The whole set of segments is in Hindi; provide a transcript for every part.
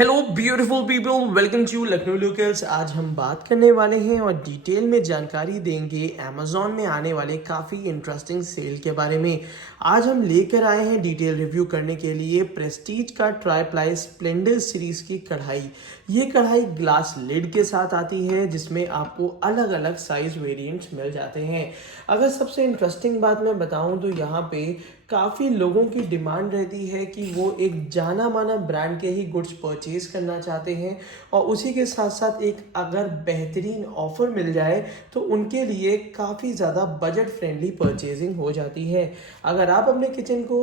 Hello beautiful people, welcome to Lucknow locals. आज हम बात करने वाले हैं और डिटेल में जानकारी देंगे अमेजोन में आने वाले काफ़ी इंटरेस्टिंग सेल के बारे में। आज हम लेकर आए हैं डिटेल रिव्यू करने के लिए प्रेस्टीज का ट्राईप्लाई स्प्लेंडर सीरीज़ की कढ़ाई। ये कढ़ाई ग्लास लिड के साथ आती है जिसमें आपको अलग अलग साइज वेरिएंट्स मिल जाते हैं। अगर सबसे इंटरेस्टिंग बात मैं बताऊं तो यहाँ पे काफ़ी लोगों की डिमांड रहती है कि वो एक जाना माना ब्रांड के ही गुड्स परचेज करना चाहते हैं और उसी के साथ साथ एक अगर बेहतरीन ऑफर मिल जाए तो उनके लिए काफ़ी ज़्यादा बजट फ्रेंडली परचेजिंग हो जाती है। अगर आप अपने किचन को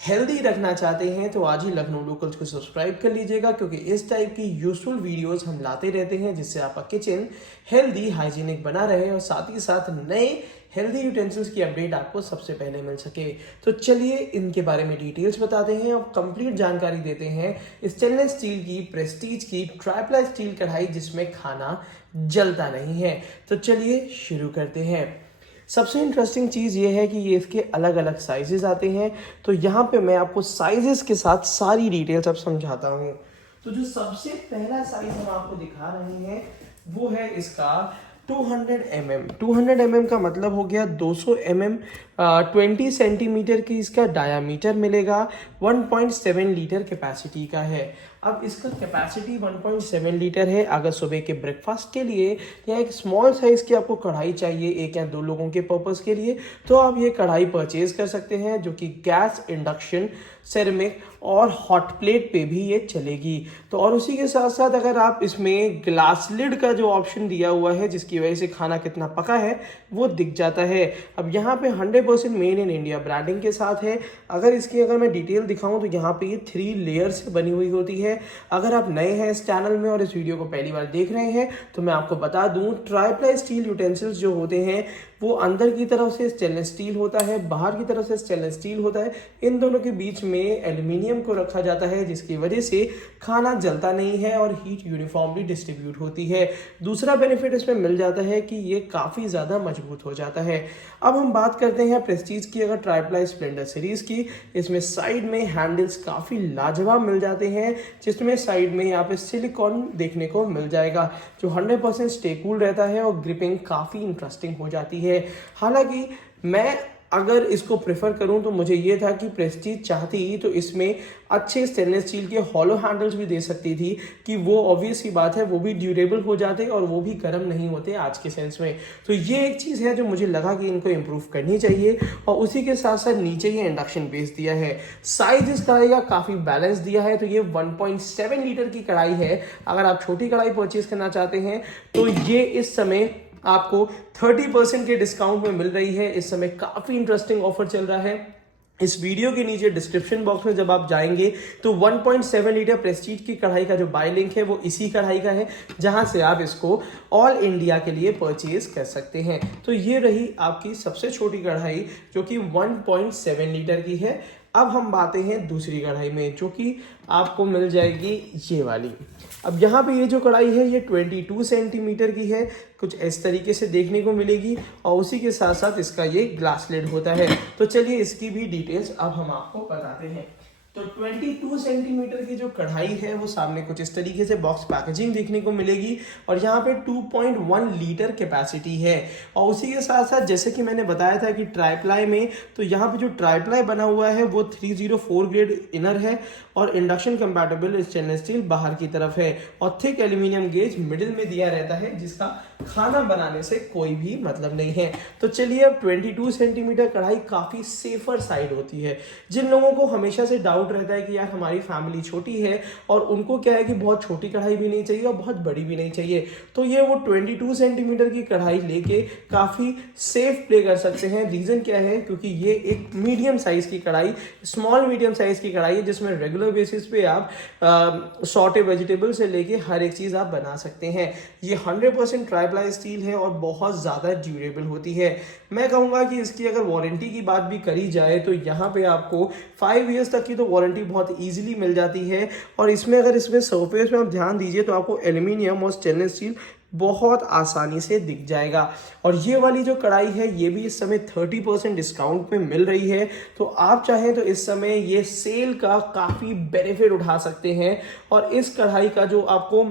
हेल्दी रखना चाहते हैं तो आज ही लखनऊ लोकल्स को सब्सक्राइब कर लीजिएगा, क्योंकि इस टाइप की यूजफुल वीडियोस हम लाते रहते हैं जिससे आपका किचन हेल्दी हाइजीनिक बना रहे और साथ ही साथ नए हेल्दी यूटेंसिल्स की अपडेट आपको सबसे पहले मिल सके। तो चलिए इनके बारे में डिटेल्स बताते हैं और कंप्लीट जानकारी देते हैं स्टेनलेस स्टील की प्रेस्टीज की ट्राईप्लाई स्टील कढ़ाई जिसमें खाना जलता नहीं है। तो चलिए शुरू करते हैं। सबसे इंटरेस्टिंग चीज़ ये है कि ये इसके अलग अलग साइजेस आते हैं। तो यहाँ पे मैं आपको साइजेस के साथ सारी डिटेल्स अब समझाता हूँ। तो जो सबसे पहला साइज हम आपको दिखा रहे हैं वो है इसका 200 mm। 200 mm का मतलब हो गया 200 mm। 20 सेंटीमीटर की इसका डायामीटर मिलेगा। 1.7 लीटर कैपेसिटी का है। अब इसका कैपेसिटी 1.7 लीटर है। अगर सुबह के ब्रेकफास्ट के लिए या एक स्मॉल साइज की आपको कढ़ाई चाहिए एक या दो लोगों के पर्पस के लिए तो आप ये कढ़ाई परचेज कर सकते हैं, जो कि गैस, इंडक्शन, सेरेमिक और हॉट प्लेट पे भी ये चलेगी। तो और उसी के साथ साथ अगर आप इसमें ग्लास लिड का जो ऑप्शन दिया हुआ है जिसकी वजह से खाना कितना पका है वो दिख जाता है। अब यहाँ पे 100% मेड इन इंडिया ब्रांडिंग के साथ है। अगर मैं डिटेल दिखाऊं तो यहाँ पे ये 3 लेयर से बनी हुई होती है। अगर आप नए हैं इस चैनल में और इस वीडियो को पहली बार देख रहे हैं तो मैं आपको बता दूं, ट्राईप्लाई स्टील यूटेंसिल्स जो होते हैं वो अंदर की तरफ से स्टेनलेस स्टील होता है, बाहर की तरफ से स्टेनलेस स्टील होता है। इन दोनों के बीच में एल्यूमिनियम को रखा जाता है जिसकी वजह से खाना जलता नहीं है और हीट यूनिफॉर्मली डिस्ट्रीब्यूट होती है। दूसरा बेनिफिट इसमें मिल जाता है कि ये काफ़ी ज़्यादा मजबूत हो जाता है। अब हम बात करते हैं प्रेस्टीज की अगर ट्राईप्लाई स्प्लेंडर सीरीज की। इसमें साइड में हैंडल्स काफ़ी लाजवाब मिल जाते हैं, जिसमें साइड में यहाँ पे सिलिकॉन देखने को मिल जाएगा जो 100% स्टे कूल रहता है और ग्रिपिंग काफ़ी इंटरेस्टिंग हो जाती है। हालांकि मैं अगर इसको प्रेफर करूं तो मुझे ये था कि प्रेस्टीज चाहती तो इसमें अच्छे स्टेनलेस स्टील के हॉलो हैंडल्स भी दे सकती थी कि वो ऑब्वियस सी बात है वो भी ड्यूरेबल हो जाते और वो भी गर्म नहीं होते आज के सेंस में। तो ये एक चीज़ है जो मुझे लगा कि इनको इम्प्रूव करनी चाहिए। और उसी के साथ साथ नीचे ये इंडक्शन बेस दिया है। साइज इस कढ़ाई का काफ़ी बैलेंस दिया है। तो ये 1.7 लीटर की कढ़ाई है। अगर आप छोटी कढ़ाई परचेज करना चाहते हैं तो ये इस समय आपको 30% के डिस्काउंट में मिल रही है। इस समय काफ़ी इंटरेस्टिंग ऑफर चल रहा है। इस वीडियो के नीचे डिस्क्रिप्शन बॉक्स में जब आप जाएंगे तो 1.7 लीटर प्रेस्टीज की कढ़ाई का जो बाय लिंक है वो इसी कढ़ाई का है, जहां से आप इसको ऑल इंडिया के लिए परचेज कर सकते हैं। तो ये रही आपकी सबसे छोटी कढ़ाई जो कि 1.7 लीटर की है। अब हम बातें हैं दूसरी कढ़ाई में जो कि आपको मिल जाएगी ये वाली। अब यहाँ पे ये जो कढ़ाई है ये 22 सेंटीमीटर की है, कुछ इस तरीके से देखने को मिलेगी और उसी के साथ साथ इसका ये ग्लास लिड होता है। तो चलिए इसकी भी डिटेल्स अब हम आपको बताते हैं। तो 22 सेंटीमीटर की जो कढ़ाई है वो सामने कुछ इस तरीके से बॉक्स पैकेजिंग देखने को मिलेगी और यहाँ पे 2.1 लीटर कैपेसिटी है। और उसी के साथ साथ जैसे कि मैंने बताया था कि ट्राईप्लाई में तो यहाँ पे जो ट्राईप्लाई बना हुआ है वो 304 ग्रेड इनर है और इंडक्शन कंपैटिबल स्टेनलेस स्टील बाहर की तरफ है और थिक एल्यूमिनियम गेज मिडिल में दिया रहता है जिसका खाना बनाने से कोई भी मतलब नहीं है। तो चलिए अब 22 सेंटीमीटर कढ़ाई काफ़ी सेफर साइड होती है। जिन लोगों को हमेशा से डाउट रहता है कि यार हमारी फैमिली छोटी है और उनको क्या है कि बहुत छोटी कढ़ाई भी नहीं चाहिए और बहुत बड़ी भी नहीं चाहिए, तो ये वो 22 सेंटीमीटर की कढ़ाई लेके काफ़ी सेफ प्ले कर सकते हैं। रीज़न क्या है, क्योंकि ये एक मीडियम साइज़ की कढ़ाई, स्मॉल मीडियम साइज़ की कढ़ाई है जिसमें रेगुलर बेसिस पे आप सॉटे वेजिटेबल से लेके हर एक चीज़ आप बना सकते हैं। ये 100% ट्राईप्लाई स्टील है और बहुत ज़्यादा ड्यूरेबल होती है। मैं कहूँगा कि इसकी अगर वारंटी की बात भी करी जाए तो यहाँ पे आपको 5 ईयर्स तक की तो वारंटी बहुत इजीली मिल जाती है। और इसमें अगर इसमें सरफेस में आप ध्यान दीजिए तो आपको एल्यूमिनियम और स्टेनलेस स्टील बहुत आसानी से दिख जाएगा। और ये वाली जो कढ़ाई है ये भी इस समय 30% डिस्काउंट में मिल रही है, तो आप चाहें तो इस समय ये सेल का काफ़ी बेनिफिट उठा सकते हैं। और इस कढ़ाई का जो आपको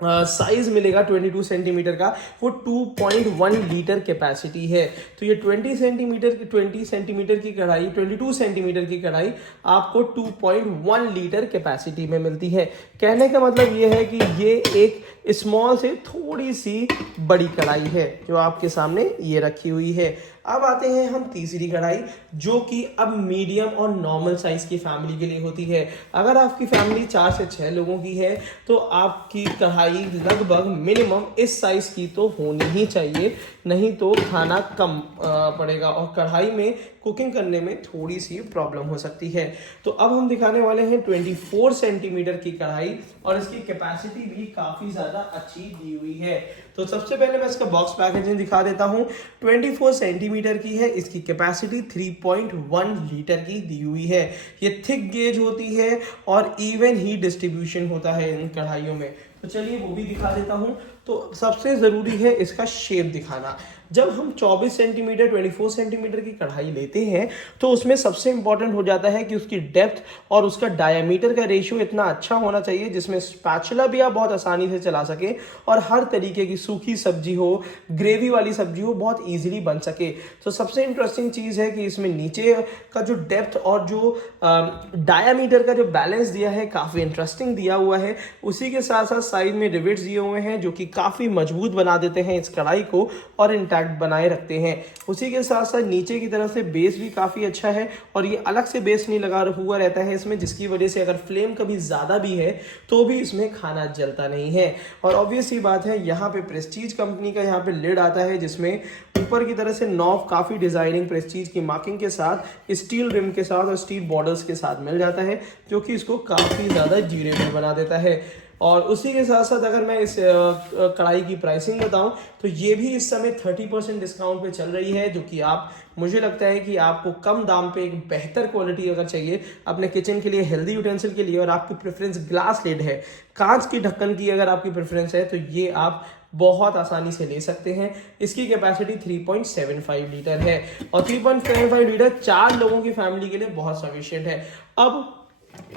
साइज मिलेगा 22 सेंटीमीटर का, वो 2.1 लीटर कैपेसिटी है। तो ये 20 सेंटीमीटर की कढ़ाई, 22 सेंटीमीटर की कढ़ाई आपको 2.1 लीटर कैपेसिटी में मिलती है। कहने का मतलब ये है कि ये एक स्मॉल से थोड़ी सी बड़ी कढ़ाई है जो आपके सामने ये रखी हुई है। अब आते हैं हम तीसरी कढ़ाई, जो कि अब मीडियम और नॉर्मल साइज की फैमिली के लिए होती है। अगर आपकी फैमिली 4 से 6 लोगों की है तो आपकी कढ़ाई लगभग मिनिमम इस साइज की तो होनी ही चाहिए, नहीं तो खाना कम पड़ेगा और कढ़ाई में कुकिंग करने में थोड़ी सी प्रॉब्लम हो सकती है। तो अब हम दिखाने वाले हैं 24 सेंटीमीटर की कढ़ाई, और इसकी कैपेसिटी भी काफ़ी ज़्यादा अच्छी दी हुई है। तो सबसे पहले मैं इसका बॉक्स पैकेजिंग दिखा देता हूँ। 24 सेंटीमीटर की है, इसकी कैपेसिटी 3.1 लीटर की दी हुई है। ये थिक गेज होती है और इवन ही डिस्ट्रीब्यूशन होता है इन कढ़ाइयों में। तो चलिए वो भी दिखा देता हूँ। तो सबसे ज़रूरी है इसका शेप दिखाना। जब हम 24 सेंटीमीटर 24 सेंटीमीटर की कढ़ाई लेते हैं तो उसमें सबसे इंपॉर्टेंट हो जाता है कि उसकी डेप्थ और उसका डायमीटर का रेशियो इतना अच्छा होना चाहिए जिसमें स्पैचुला भी आप बहुत आसानी से चला सके और हर तरीके की सूखी सब्जी हो, ग्रेवी वाली सब्जी हो, बहुत ईजिली बन सके। तो सबसे इंटरेस्टिंग चीज़ है कि इसमें नीचे का जो डेप्थ और जो डायमीटर का जो बैलेंस दिया है काफ़ी इंटरेस्टिंग दिया हुआ है। उसी के साथ साथ साइड में रिवेट्स दिए हुए हैं जो कि काफ़ी मजबूत बना देते हैं इस कढ़ाई को और इंटैक्ट बनाए रखते हैं। उसी के साथ साथ नीचे की तरफ से बेस भी काफ़ी अच्छा है और ये अलग से बेस नहीं लगा हुआ रहता है इसमें, जिसकी वजह से अगर फ्लेम कभी ज़्यादा भी है तो भी इसमें खाना जलता नहीं है। और ऑब्वियस ही बात है, यहाँ पे प्रेस्टीज कंपनी का यहाँ पे लिड आता है जिसमें ऊपर की तरह से नॉब काफ़ी डिजाइनिंग प्रेस्टीज की मार्किंग के साथ, स्टील रिम के साथ और स्टील बॉर्डर्स के साथ मिल जाता है, जो कि इसको काफ़ी ज़्यादा ड्यूरेबल बना देता है। और उसी के साथ साथ अगर मैं इस कढ़ाई की प्राइसिंग बताऊं तो ये भी इस समय 30% डिस्काउंट पे चल रही है, जो कि मुझे लगता है कि आपको कम दाम पे एक बेहतर क्वालिटी अगर चाहिए अपने किचन के लिए, हेल्दी यूटेंसिल के लिए, और आपकी प्रेफरेंस ग्लास लिड है, कांच की ढक्कन की अगर आपकी प्रेफरेंस है, तो ये आप बहुत आसानी से ले सकते हैं। इसकी कैपेसिटी 3.75 लीटर है और 3.75 लीटर 4 लोगों की फैमिली के लिए बहुत सफिशिएंट है। अब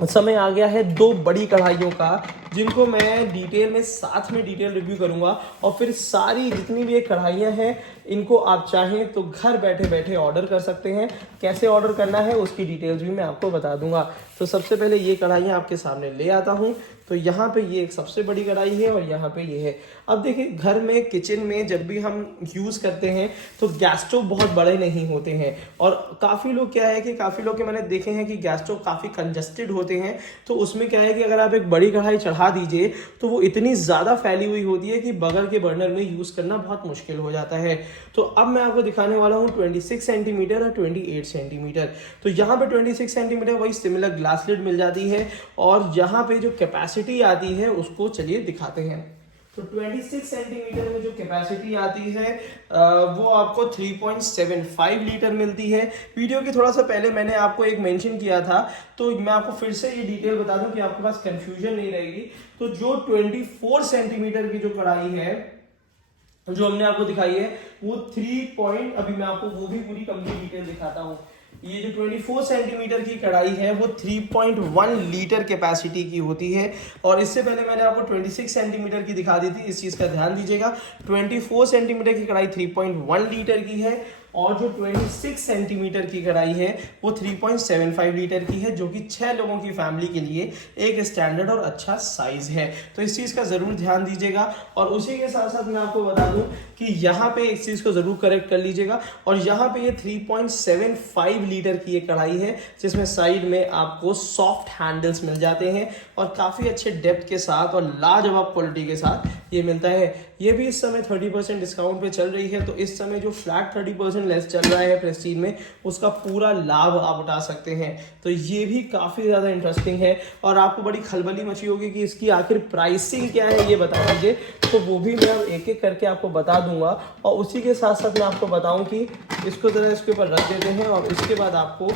समय आ गया है 2 बड़ी कढ़ाइयों का, जिनको मैं डिटेल में साथ में डिटेल रिव्यू करूंगा, और फिर सारी जितनी भी ये कढ़ाइयाँ हैं इनको आप चाहें तो घर बैठे बैठे ऑर्डर कर सकते हैं। कैसे ऑर्डर करना है उसकी डिटेल्स भी मैं आपको बता दूंगा। तो सबसे पहले ये कढ़ाइयाँ आपके सामने ले आता हूँ। तो यहाँ पे ये एक सबसे बड़ी कढ़ाई है और यहाँ पे ये है। अब देखिए, घर में किचन में जब भी हम यूज़ करते हैं तो गैस स्टोव बहुत बड़े नहीं होते हैं, और काफ़ी लोग क्या है कि काफ़ी लोग के मैंने देखे हैं कि गैस स्टोव काफ़ी कंजस्टेड होते हैं। तो उसमें क्या है कि अगर आप एक बड़ी कढ़ाई चढ़ा दीजिए तो वो इतनी ज़्यादा फैली हुई होती है कि बगल के बर्नर में यूज़ करना बहुत मुश्किल हो जाता है। तो अब मैं आपको दिखाने वाला हूँ 26 सेंटीमीटर और 28 सेंटीमीटर। तो यहाँ पे 26 सेंटीमीटर वही सिमिलर ग्लास लिड मिल जाती है, और यहाँ पे जो कैपेसिटी आती है उसको चलिए दिखाते हैं। तो 26 सेंटीमीटर में जो कैपेसिटी आती है वो आपको 3.75 लीटर मिलती है। वीडियो के थोड़ा सा पहले मैंने आपको एक मेंशन किया था, तो मैं आपको फिर से ये डिटेल बता दूं कि आपके पास कंफ्यूजन नहीं रहेगी। तो जो 24 सेंटीमीटर की जो कढ़ाई है जो हमने आपको दिखाई है वो 3 अभी मैं आपको वो भी पूरी कंप्लीट डिटेल दिखाता हूँ। ये जो 24 सेंटीमीटर की कढ़ाई है वो 3.1 लीटर कैपेसिटी की होती है, और इससे पहले मैंने आपको 26 सेंटीमीटर की दिखा दी थी, इस चीज़ का ध्यान दीजिएगा। 24 सेंटीमीटर की कढ़ाई 3.1 लीटर की है, और जो 26 सेंटीमीटर की कढ़ाई है वो 3.75 लीटर की है, जो कि 6 लोगों की फैमिली के लिए एक स्टैंडर्ड और अच्छा साइज है। तो इस चीज़ का ज़रूर ध्यान दीजिएगा। और उसी के साथ साथ मैं आपको बता दूं कि यहाँ पे इस चीज़ को ज़रूर करेक्ट कर लीजिएगा, और यहाँ पे ये 3.75 लीटर की ये कढ़ाई है, जिसमें साइड में आपको सॉफ्ट हैंडल्स मिल जाते हैं और काफ़ी अच्छे डेप्थ के साथ और लाजवाब क्वालिटी के साथ ये मिलता है। ये भी इस समय 30% डिस्काउंट पे चल रही है, तो इस समय जो फ्लैट 30% लेस चल रहा है प्रेस्टीज में, उसका पूरा लाभ आप उठा सकते हैं। तो ये भी काफ़ी ज़्यादा इंटरेस्टिंग है, और आपको बड़ी खलबली मची होगी कि इसकी आखिर प्राइसिंग क्या है ये बता दीजिए, तो वो भी मैं एक एक करके आपको बता दूंगा। और उसी के साथ साथ मैं आपको बताऊं कि इसको ज़रा इसके ऊपर रख देते हैं, और इसके बाद आपको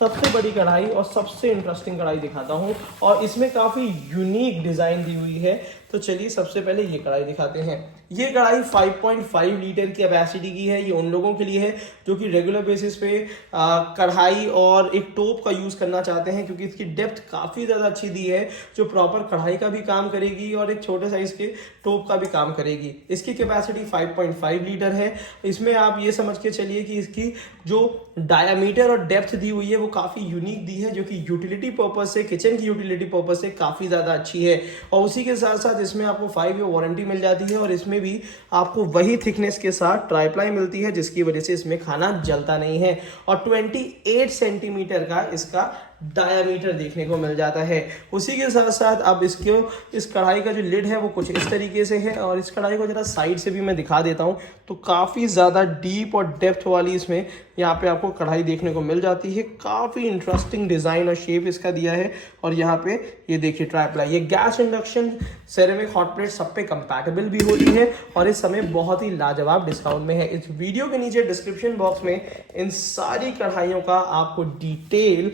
सबसे बड़ी कढ़ाई और सबसे इंटरेस्टिंग कढ़ाई दिखाता हूँ, और इसमें काफ़ी यूनिक डिज़ाइन दी हुई है। तो चलिए सबसे पहले ये कढ़ाई दिखाते हैं। ये कढ़ाई 5.5 लीटर की कैपेसिटी की है। ये उन लोगों के लिए है जो कि रेगुलर बेसिस पे कढ़ाई और एक टोप का यूज़ करना चाहते हैं, क्योंकि इसकी डेप्थ काफ़ी ज़्यादा अच्छी दी है, जो प्रॉपर कढ़ाई का भी काम करेगी और एक छोटे साइज के टोप का भी काम करेगी। इसकी कैपेसिटी 5.5 लीटर है। इसमें आप ये समझ के चलिए कि इसकी जो डायामीटर और डेप्थ दी हुई है वो काफ़ी यूनिक दी है, जो कि यूटिलिटी पर्पज से, किचन की यूटिलिटी पर्पज से काफ़ी ज़्यादा अच्छी है। और उसी के साथ साथ इसमें आपको 5 ईयर वारंटी मिल जाती है, और इसमें भी आपको वही थिकनेस के साथ ट्राईप्लाई मिलती है, जिसकी वजह से इसमें खाना जलता नहीं है। और 28 सेंटीमीटर का इसका डायामीटर देखने को मिल जाता है। उसी के साथ साथ अब इस कढ़ाई का जो लिड है वो कुछ इस तरीके से है, और इस कढ़ाई को जरा साइड से भी मैं दिखा देता हूँ, तो काफ़ी ज़्यादा डीप और डेप्थ वाली इसमें यहाँ पे आपको कढ़ाई देखने को मिल जाती है। काफ़ी इंटरेस्टिंग डिज़ाइन और शेप इसका दिया है। और यहाँ पे ये देखिए ट्राईप्लाई, ये gas induction ceramic hot plate सब पे कंपैटिबल भी होती है, और इस समय बहुत ही लाजवाब डिस्काउंट में है। इस वीडियो के नीचे डिस्क्रिप्शन बॉक्स में इन सारी कढ़ाइयों का आपको डिटेल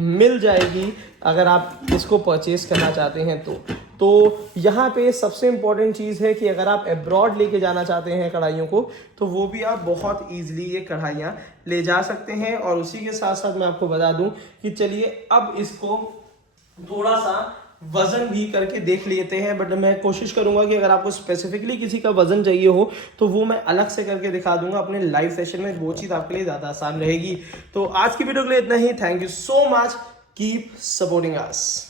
मिल जाएगी, अगर आप इसको परचेज करना चाहते हैं तो यहाँ पे सबसे इम्पॉर्टेंट चीज़ है कि अगर आप अब्रॉड लेके जाना चाहते हैं कढ़ाइयों को, तो वो भी आप बहुत ईजिली ये कढ़ाइयाँ ले जा सकते हैं। और उसी के साथ साथ मैं आपको बता दूं कि चलिए अब इसको थोड़ा सा वजन भी करके देख लेते हैं, बट मैं कोशिश करूंगा कि अगर आपको स्पेसिफिकली किसी का वजन चाहिए हो तो वो मैं अलग से करके दिखा दूंगा अपने लाइव सेशन में, वो चीज़ आपके लिए ज़्यादा आसान रहेगी। तो आज की वीडियो के लिए इतना ही। Thank you so much, keep supporting us.